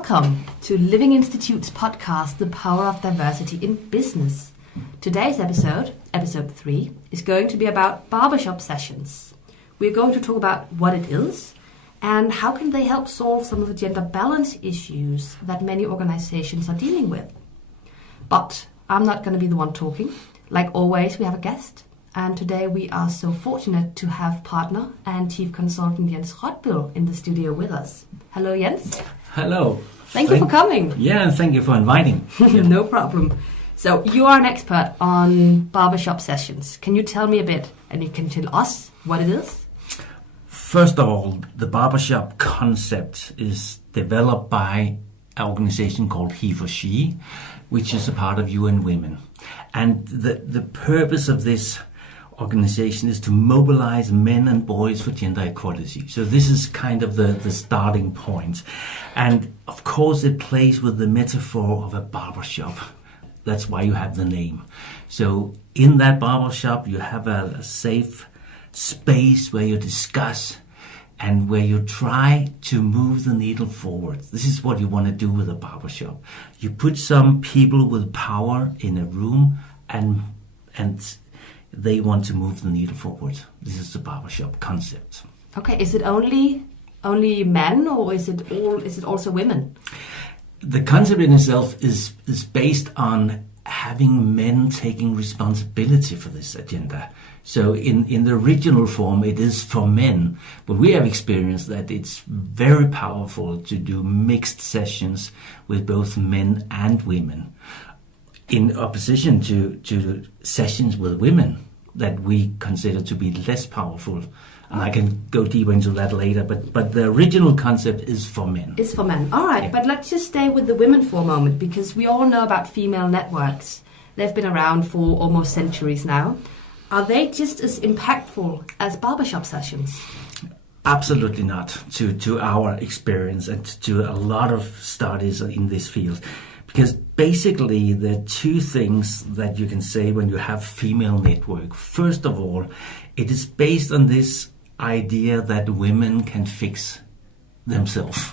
Welcome to Living Institute's podcast, The Power of Diversity in Business. Today's episode 3, is going to be about Barbershop Sessions. We're going to talk about what it is and how can they help solve some of the gender balance issues that many organizations are dealing with. But I'm not going to be the one talking. Like always, we have a guest. And today we are so fortunate to have partner and chief consultant Jens Rottbøll in the studio with us. Hello, Jens. Hello. Thank you for coming. Yeah, and thank you for inviting. No problem. So you are an expert on Barbershop Sessions. Can you tell me a bit, and you can tell us what it is? First of all, the barbershop concept is developed by an organization called He for She, which is a part of UN Women. And the purpose of this organization is to mobilize men and boys for gender equality. So this is kind of the starting point. And of course it plays with the metaphor of a barbershop. That's why you have the name. So in that barbershop you have a safe space where you discuss and where you try to move the needle forward. This is what you want to do with a barbershop. You put some people with power in a room and they want to move the needle forward. This is the barbershop concept. Okay, is it only men or is it also women? The concept in itself is based on having men taking responsibility for this agenda. So in the original form it is for men, but we have experienced that it's very powerful to do mixed sessions with both men and women, in opposition to sessions with women that we consider to be less powerful. And I can go deeper into that later, but the original concept is for men. It's for men. All right, yeah. But let's just stay with the women for a moment, because we all know about female networks. They've been around for almost centuries now. Are they just as impactful as barbershop sessions? Absolutely not, to our experience and to a lot of studies in this field. Because basically there are two things that you can say when you have female network. First of all, it is based on this idea that women can fix themselves.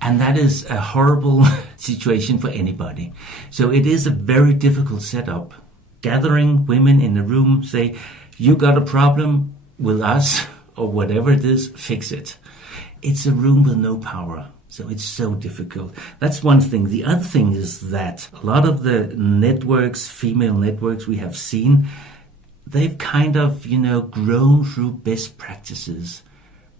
And that is a horrible situation for anybody. So it is a very difficult setup. Gathering women in a room, say, you got a problem with us or whatever it is, fix it. It's a room with no power. So it's so difficult. That's one thing. The other thing is that a lot of the networks, female networks we have seen, they've kind of, grown through best practices.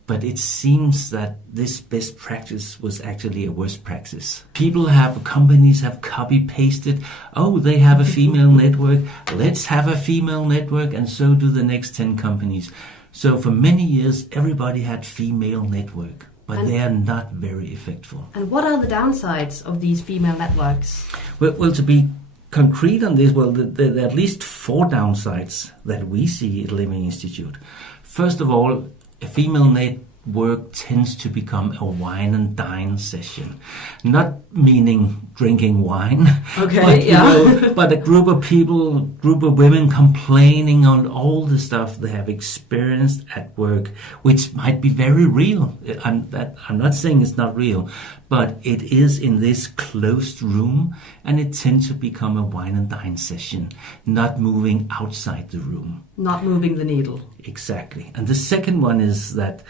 But it seems that this best practice was actually a worse practice. Companies have copy-pasted, they have a female network, let's have a female network, and so do the next 10 companies. So for many years, everybody had female network. But they are not very effective. And what are the downsides of these female networks? Well, to be concrete on this, there are at least 4 downsides that we see at Living Institute. First of all, a female network tends to become a wine and dine session. Not meaning drinking wine, but a group of people, group of women complaining on all the stuff they have experienced at work, which might be very real. I'm not saying it's not real, but it is in this closed room, and it tends to become a wine and dine session, not moving outside the room. Not moving the needle. Exactly. And the second one is that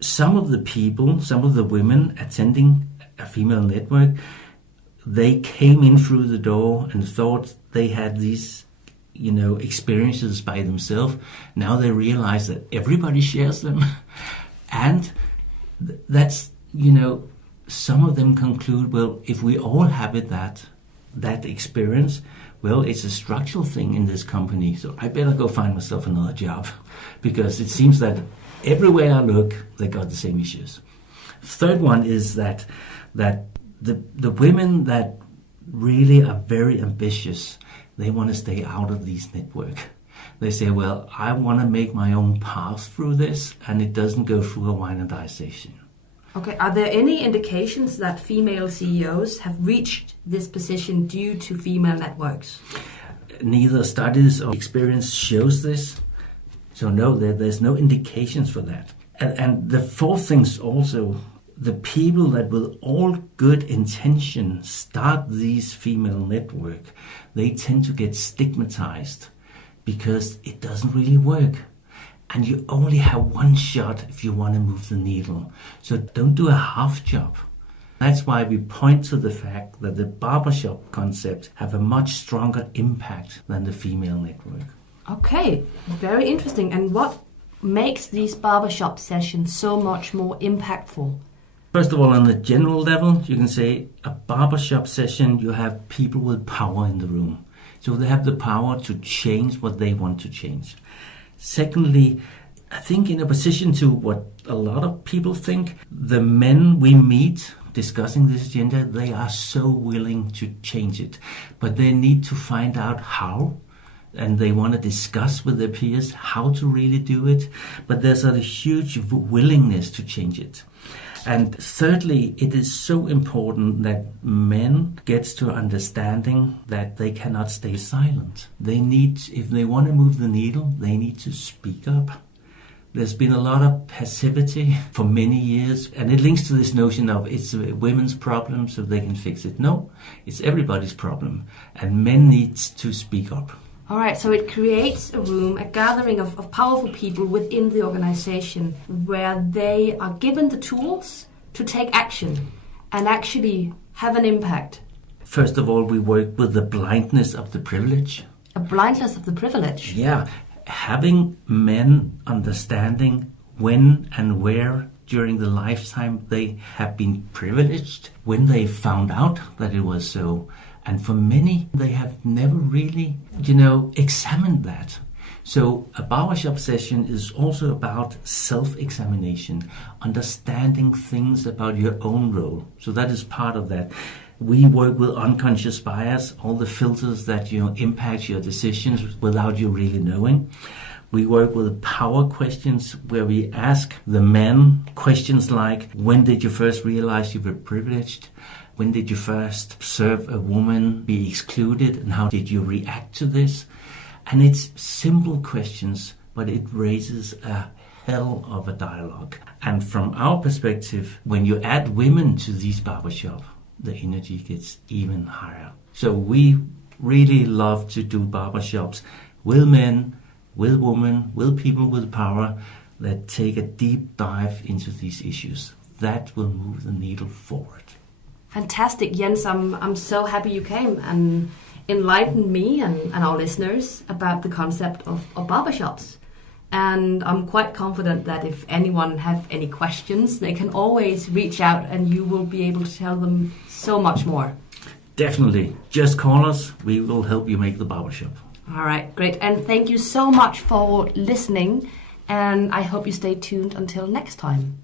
some of the women attending a female network, they came in through the door and thought they had these, experiences by themselves. Now they realize that everybody shares them. And that's, some of them conclude, well, if we all have that experience, well, it's a structural thing in this company, so I better go find myself another job, because it seems that everywhere I look, they got the same issues. Third one is that the women that really are very ambitious, they want to stay out of these networks. They say, well, I want to make my own path through this, and it doesn't go through a wine and dine session. Okay, are there any indications that female CEOs have reached this position due to female networks? Neither studies or experience shows this. So no, there's no indications for that. And the fourth thing is also the people that with all good intention start these female network, they tend to get stigmatized because it doesn't really work. And you only have one shot if you want to move the needle. So don't do a half job. That's why we point to the fact that the barbershop concept have a much stronger impact than the female network. Okay, very interesting. And what makes these barbershop sessions so much more impactful? First of all, on the general level, you can say a barbershop session, you have people with power in the room. So they have the power to change what they want to change. Secondly, I think in opposition to what a lot of people think, the men we meet discussing this agenda, they are so willing to change it. But they need to find out how, and they want to discuss with their peers how to really do it. But there's a huge willingness to change it. And thirdly, it is so important that men get to understanding that they cannot stay silent. They need, if they want to move the needle, they need to speak up. There's been a lot of passivity for many years, and it links to this notion of it's women's problem so they can fix it. No, it's everybody's problem, and men need to speak up. All right, so it creates a room, a gathering of powerful people within the organization where they are given the tools to take action and actually have an impact. First of all, we work with the blindness of the privilege. A blindness of the privilege? Yeah. Having men understanding when and where during the lifetime they have been privileged, when they found out that it was so. And for many, they have never really, examined that. So a barbershop session is also about self-examination, understanding things about your own role. So that is part of that. We work with unconscious bias, all the filters that impact your decisions without you really knowing. We work with power questions where we ask the men questions like, when did you first realize you were privileged? When did you first observe a woman be excluded, and how did you react to this? And it's simple questions, but it raises a hell of a dialogue. And from our perspective, when you add women to these barbershops, the energy gets even higher. So we really love to do barbershops with men, with women, with people with power that take a deep dive into these issues. That will move the needle forward. Fantastic, Jens. I'm so happy you came and enlightened me and our listeners about the concept of barbershops. And I'm quite confident that if anyone have any questions, they can always reach out and you will be able to tell them so much more. Definitely. Just call us. We will help you make the barbershop. All right, great. And thank you so much for listening. And I hope you stay tuned until next time.